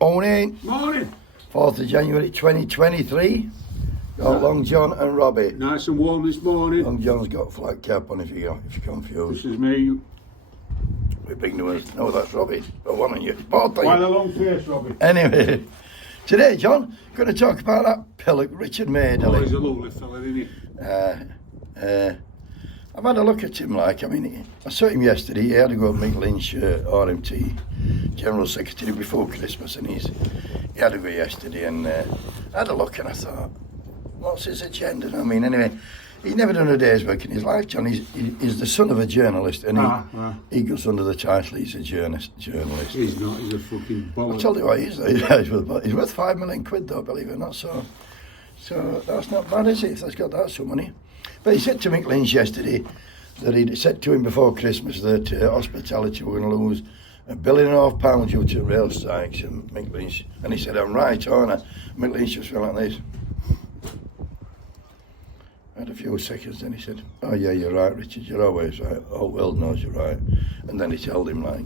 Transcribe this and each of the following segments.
Morning. Morning. 4th of January 2023. Got Long John and Robbie. Nice and warm this morning. Long John's got a flat cap on if you're confused. This is me. We're big news. No, that's Robbie. But one on you. Both of Why you. the long face, Robbie? Anyway, today, John, going to talk about that pillock, Richard Oh, Madeley. he's a lovely fella, isn't he? I've had a look at him, like, I mean, I saw him yesterday. He had to go meet Lynch, RMT, General Secretary, before Christmas, and he had to go yesterday, and I had a look and I thought, what's his agenda? I mean, anyway, he's never done a day's work in his life, John. He's the son of a journalist, and he goes under the title, he's a journalist. He's not, he's a fucking I'll bollock. tell you what, he's worth £5 million, though, believe it or not, so that's not bad, is it, if that's got that sort of money? But he said to Mick Lynch yesterday that he'd said to him before Christmas that hospitality were going to lose £1.5 billion due to rail strikes, and Mick Lynch, and he said, I'm right, aren't I? Mick Lynch just went like this. Had a few seconds, then he said, oh yeah, you're right, Richard, you're always right. The whole world knows you're right. And then he told him, like,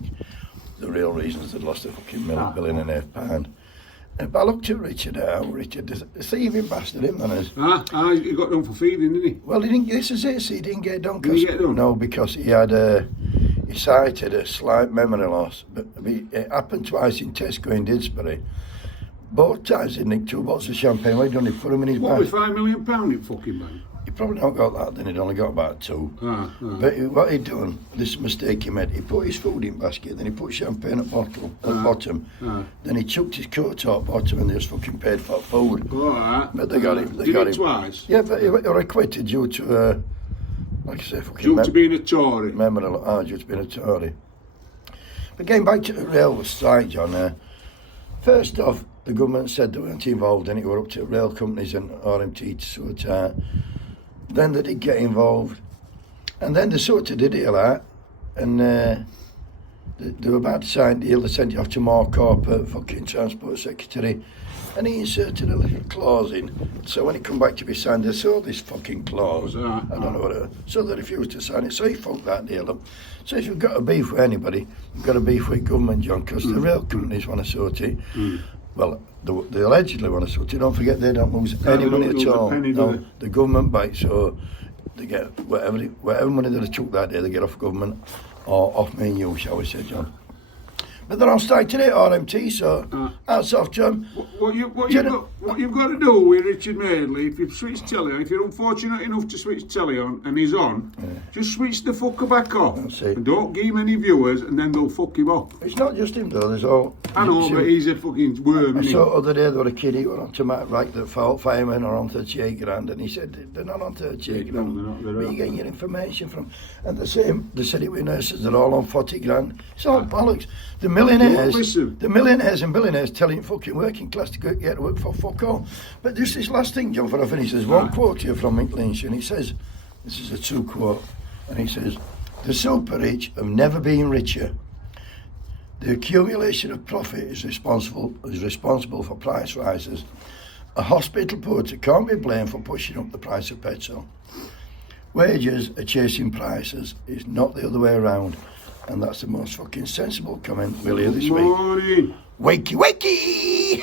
the real reasons they'd lost a fucking £1.5 billion. But I looked at Richard, the thieving bastard, him, that is. He got done for feeding, didn't he? Well, he didn't. This is it. So he didn't get done. Did he get done? No, because he had he cited a slight memory loss. But it happened twice in Tesco in Didsbury. Both times he nicked 2 bottles of champagne. Why done he put them in his What, bag? with £5 million in fucking bank? He probably not got that. Then he'd only got about 2. But what he'd done, this mistake he made, he put his food in basket, then he put champagne at bottom, then he chucked his coat up bottom, and they just fucking paid for food. But they got him. They got him twice? Yeah, but he was acquitted due to, like I say, fucking... Due to being a Tory? Due to being a Tory. But getting back to the railway strike, John, first off, the government said they weren't involved in it. It were up to rail companies and RMT to sort out. Then they did get involved, and then they sort of did it like, and they were about to sign the deal. They sent it off to Mark Harper, fucking Transport Secretary, and he inserted a little clause in. So when it come back to be signed, they saw this fucking clause. I don't know what it. So they refused to sign it. So he fucked that deal up. So if you've got a beef with anybody, you've got a beef with government, John, because the rail companies want to sort it. Well, they allegedly want to sort it. Don't forget, they don't lose any money at all. No, the government bites, so they get whatever money they took that day, they get off government or off me and you, shall we say, John. But they're on strike today, RMT, so hats off, John. What you've got to do with Richard Madeley, if you've switched telly on, if you're unfortunate enough to switch telly on and he's on, just switch the fucker back off. And don't give him any viewers, and then they'll fuck him up. It's not just him, though, there's all... I know, but he's a fucking worm, I saw the other day there were a kid, he went on to like the firemen are on 38 grand, and he said, they're not on 38 grand. They're not. Where you getting your information from? And the same, they said it with nurses, they're all on 40 grand. It's all bollocks. The millionaires and billionaires telling fucking working class to get to work for fuck all. But just this last thing, John, before I finish, there's one quote here from Mick Lynch, and he says, this is a true quote, and he says, the super rich have never been richer. The accumulation of profit is responsible for price rises. A hospital porter can't be blamed for pushing up the price of petrol. Wages are chasing prices, it's not the other way around. And that's the most fucking sensible comment we'll hear this week. Morning. Wakey, wakey!